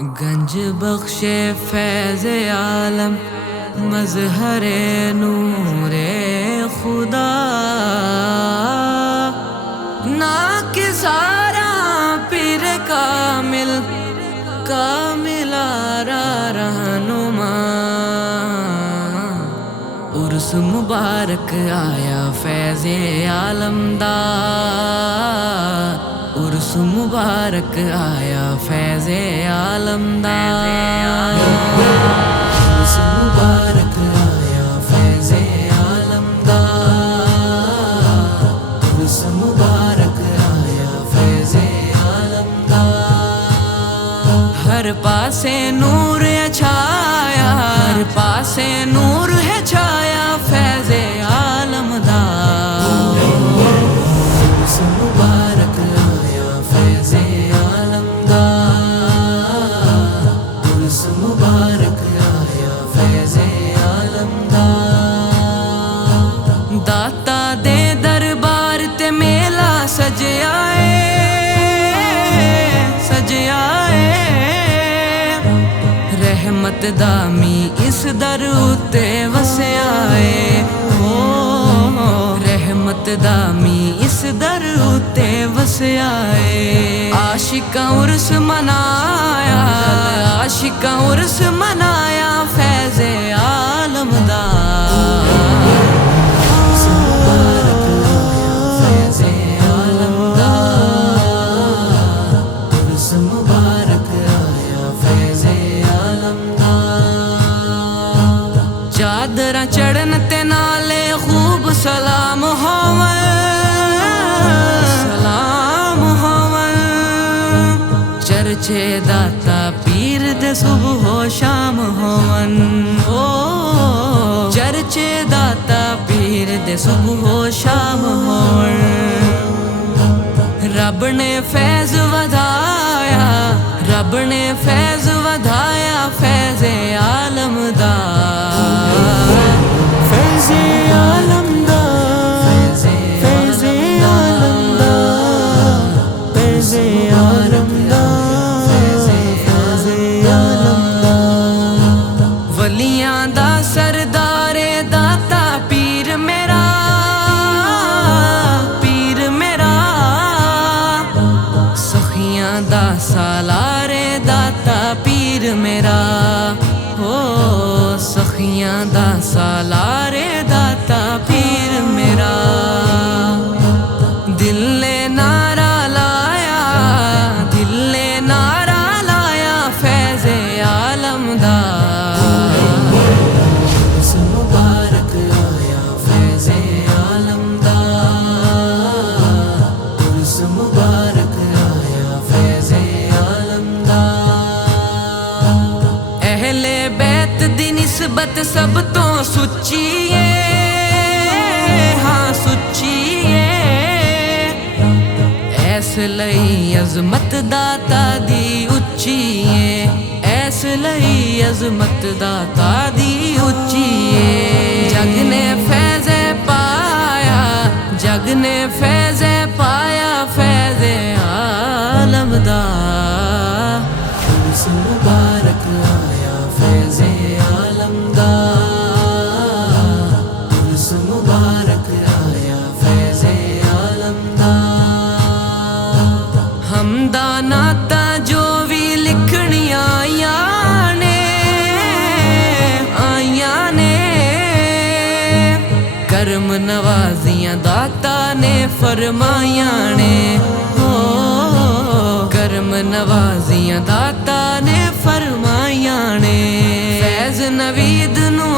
گنج بخش فیض عالم مظہر نور خدا نا کہ سارا پیر کامل کاملارا رہنما عرس مبارک آیا فیض عالم دا عرس مبارک آیا فیض عالم دا عرس مبارک آیا فیض عالم دا عرس مبارک آیا فیض عالم دا ہر پاسے نور ہے چھایا ہر پاسے نور ہے چھایا فیض عالم دا عرس مبارک آیا فیض عالم دا عرس مبارک آیا فیض عالم دا داتا دے دربار تے میلہ سجیا رحمت دامی اس در اتے وسیا رحمت دامی اس در اتے وسیا عاشقاں عرس منایا عاشقاں عرس منایا فیض عالم دا عرس مبارک آیا فیض عالم دا عرس مبارک آیا فیض عالم دا چادراں چڑھن تے نالے خوب سلام ہوون سلام ہوون چرچے داتا پیر دے صبح و شام ہوون چرچے داتا پیر دے صبح و شام ہوون رب نے فیض ودایا رب نے فیض ودایا فیض عالم دا فیض عالم دا فیض عالم دا فیض عالم دا فیض عالم دا ولیاں دا سردار داتا پیر میرا پیر میرا سخیاں دا سالار داتا پیر میرا سخیاں دا سالار داتا پیر میرا دل نے نعرہ لایا دل نے نعرہ لایا فیض عالم دا عرس مبارک آیا فیض عالم دا عرس مبارک آیا فیض عالم دا اہل بیت دی نسبت سب تو سچی ہے ہاں سچی ہے ایس لئی عظمت داتا دی اچھی ہے ایس لئی عظمت داتا دی اچھی ہے جگ نے فیض پایا جگ نے فیض پایا فیض عالم دا عرس مبارک آیا فیض عالم دا عرس مبارک آیا فیض عالم دا ہمداناتا جو بھی لکھنیاں آئیاں نے کرم نوازیاں داتا نے فرمائیاں نے کرم نوازیاں داتا نے فرمائیاں نے فیض نوید نو